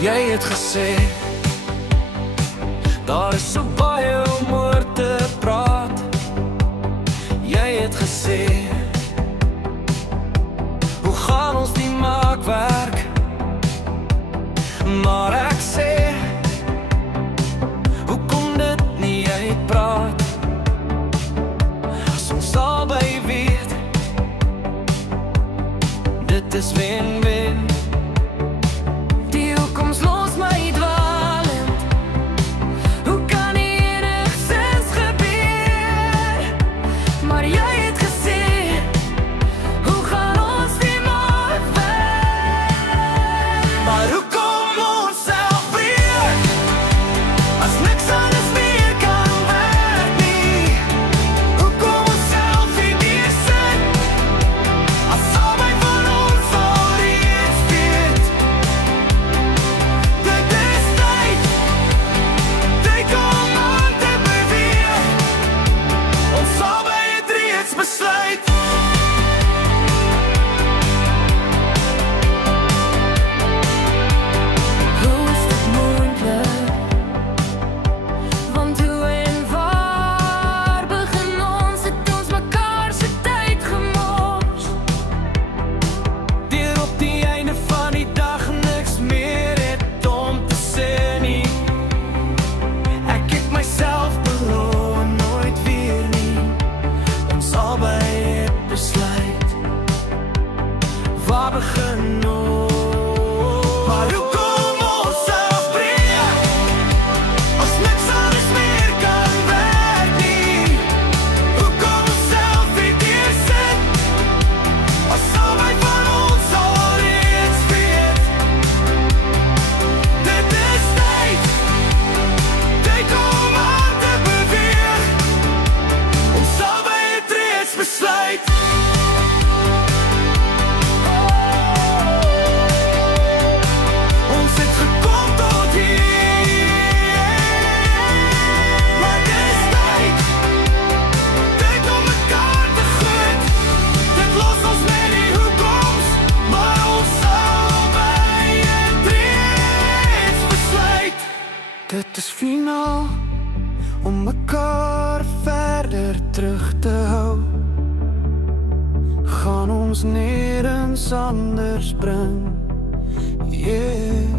Jy het gesê daar is so baie om oor te praat. Jy het gesê hoe gaan ons die maak werk? Maar ek sê hoe kom dit nie uitpraat? As ons albei weet dit is wen-wen. Die toekoms los my dwalend. Hoe kan nie enigszins gebeur? Maar jy het gesê hoe gaan ons die maak werk? Maar hoe kom ons self breek as niks anders meer kan werk nie? Hoe kom ons self nie meer sit as albei van ons al reeds weet? Dit is tyd om aan te beweeg. Ons albei het reeds besluit. Hoe is dit moontlik? Want hoe en waar begin ons het ons mekaar se tyd gemors? Deur op die einde van die dag niks meer het om te sê nie. Ek het myself beloof nooit weer nie. Ons albei het besluit. Waar begin ons? Maar hoe kom ons self breek as niks anders meer kan werk nie? Hoe kom ons self weer sit as albei van ons al reeds weet? Dit is tyd om aan te beweeg. Ons albei het reeds besluit. Ons het gekom tot hier. Maar dit is tyd om mekaar te groet. Dit los ons met die hoekoms, maar ons albei het reeds besluit. Dit is finaal om mekaar verder terug te hou. Gaan ons nêrens anders bring. Yeah.